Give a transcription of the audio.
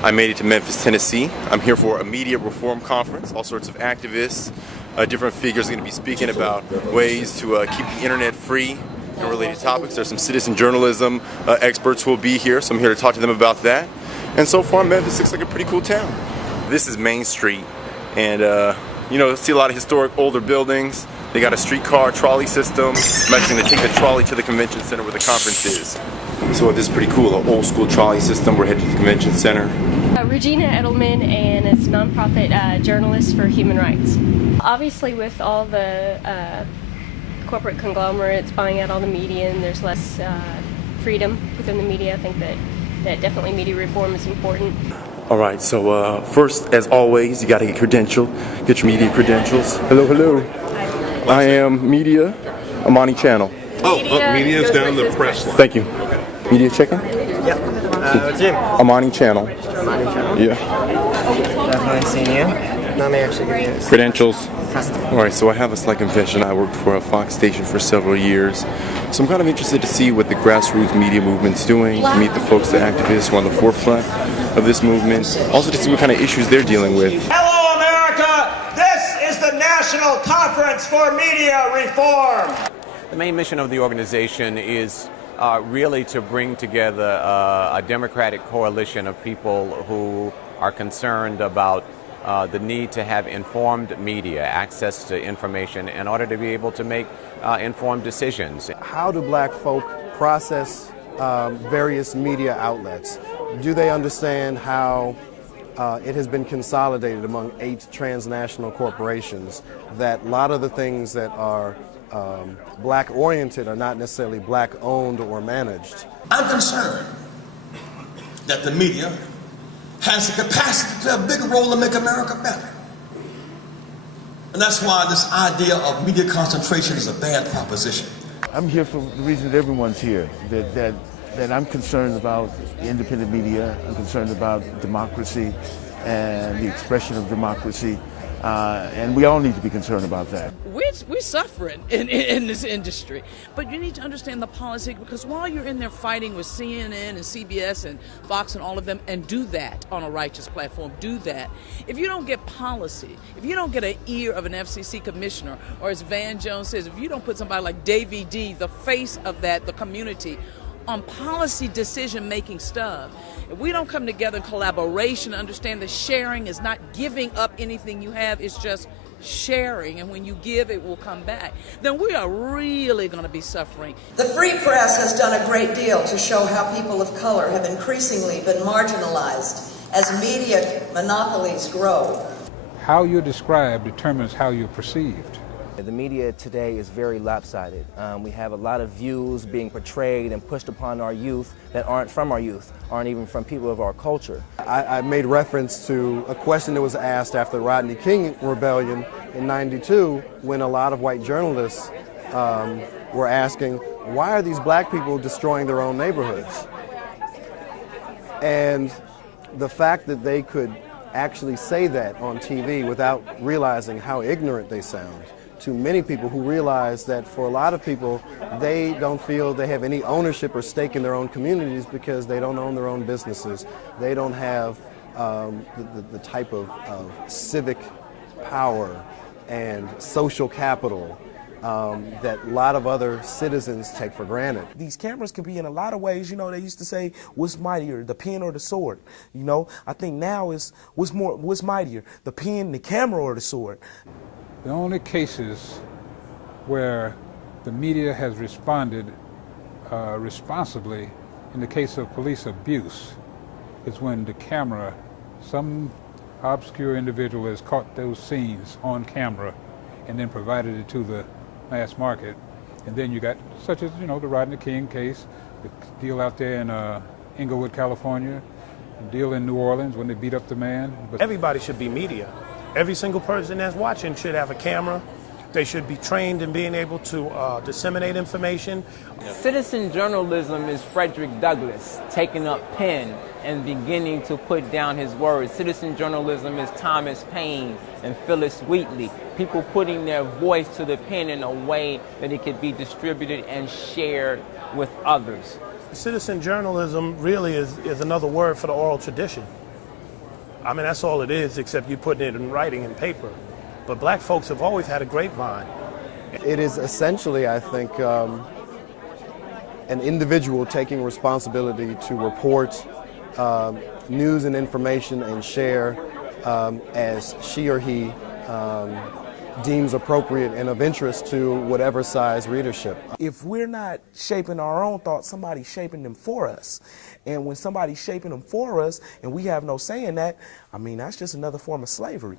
I made it to Memphis, Tennessee. I'm here for a media reform conference. All sorts of activists, different figures are going to be speaking about ways to keep the internet free and related topics. There's some citizen journalism experts who will be here, so I'm here to talk to them about that. And so far, Memphis looks like a pretty cool town. This is Main Street, and see a lot of historic older buildings. They got a streetcar trolley system. I'm actually going to take the trolley to the convention center where the conference is. So this is pretty cool, an old school trolley system. We're headed to the convention center. Regina Edelman, and it's a nonprofit journalist for human rights. Obviously, with all the corporate conglomerates buying out all the media, and there's less freedom within the media, I think that definitely media reform is important. All right, so first, as always, you got to get credentialed. Get your media credentials. Hello, hello. I am Media, Amani Channel. Media's down the press line. Thank you. Media checking? Yep. Jim. Amani Channel. Amani Channel? Yeah. Definitely seen you. Let me actually give you this. Credentials. All right, so I have a slight confession. I worked for a Fox station for several years. So I'm kind of interested to see what the grassroots media movement's doing, to meet the folks, the activists who are on the forefront of this movement. Also to see what kind of issues they're dealing with. Hello, America! This is the National Conference for Media Reform. The main mission of the organization is really to bring together a democratic coalition of people who are concerned about the need to have informed media, access to information in order to be able to make informed decisions. How do black folk process various media outlets? Do they understand how it has been consolidated among 8 transnational corporations, that a lot of the things that are black-oriented are not necessarily black-owned or managed? I'm concerned that the media has the capacity to play a bigger role and make America better. And that's why this idea of media concentration is a bad proposition. I'm here for the reason that everyone's here, that I'm concerned about independent media, I'm concerned about democracy and the expression of democracy, and we all need to be concerned about that. We're suffering in this industry, but you need to understand the policy, because while you're in there fighting with CNN and CBS and Fox and all of them, and do that on a righteous platform, do that. If you don't get policy, if you don't get an ear of an FCC commissioner, or as Van Jones says, if you don't put somebody like Davy D, the face of that, the community, on policy decision-making stuff. If we don't come together in collaboration, understand that sharing is not giving up anything you have, it's just sharing, and when you give, it will come back, then we are really going to be suffering. The free press has done a great deal to show how people of color have increasingly been marginalized as media monopolies grow. How you're described determines how you're perceived. The media today is very lopsided. We have a lot of views being portrayed and pushed upon our youth that aren't from our youth, aren't even from people of our culture. I made reference to a question that was asked after the Rodney King rebellion in '92, when a lot of white journalists were asking, why are these black people destroying their own neighborhoods? And the fact that they could actually say that on TV without realizing how ignorant they sound to many people who realize that for a lot of people, they don't feel they have any ownership or stake in their own communities because they don't own their own businesses. They don't have the type of civic power and social capital that a lot of other citizens take for granted. These cameras can be in a lot of ways, they used to say, what's mightier, the pen or the sword? I think now is what's mightier, the pen, the camera, or the sword? The only cases where the media has responded responsibly in the case of police abuse is when the camera, some obscure individual has caught those scenes on camera and then provided it to the mass market. And then you got, such as, the Rodney King case, the deal out there in Inglewood, California, the deal in New Orleans when they beat up the man. But everybody should be media. Every single person that's watching should have a camera. They should be trained in being able to disseminate information. Citizen journalism is Frederick Douglass taking up pen and beginning to put down his words. Citizen journalism is Thomas Paine and Phyllis Wheatley, people putting their voice to the pen in a way that it could be distributed and shared with others. Citizen journalism really is another word for the oral tradition. I mean, that's all it is, except you putting it in writing and paper. But black folks have always had a grapevine. It is essentially, I think, an individual taking responsibility to report news and information and share as she or he deems appropriate and of interest to whatever size readership. If we're not shaping our own thoughts, somebody's shaping them for us. And when somebody's shaping them for us and we have no say in that, I mean, that's just another form of slavery.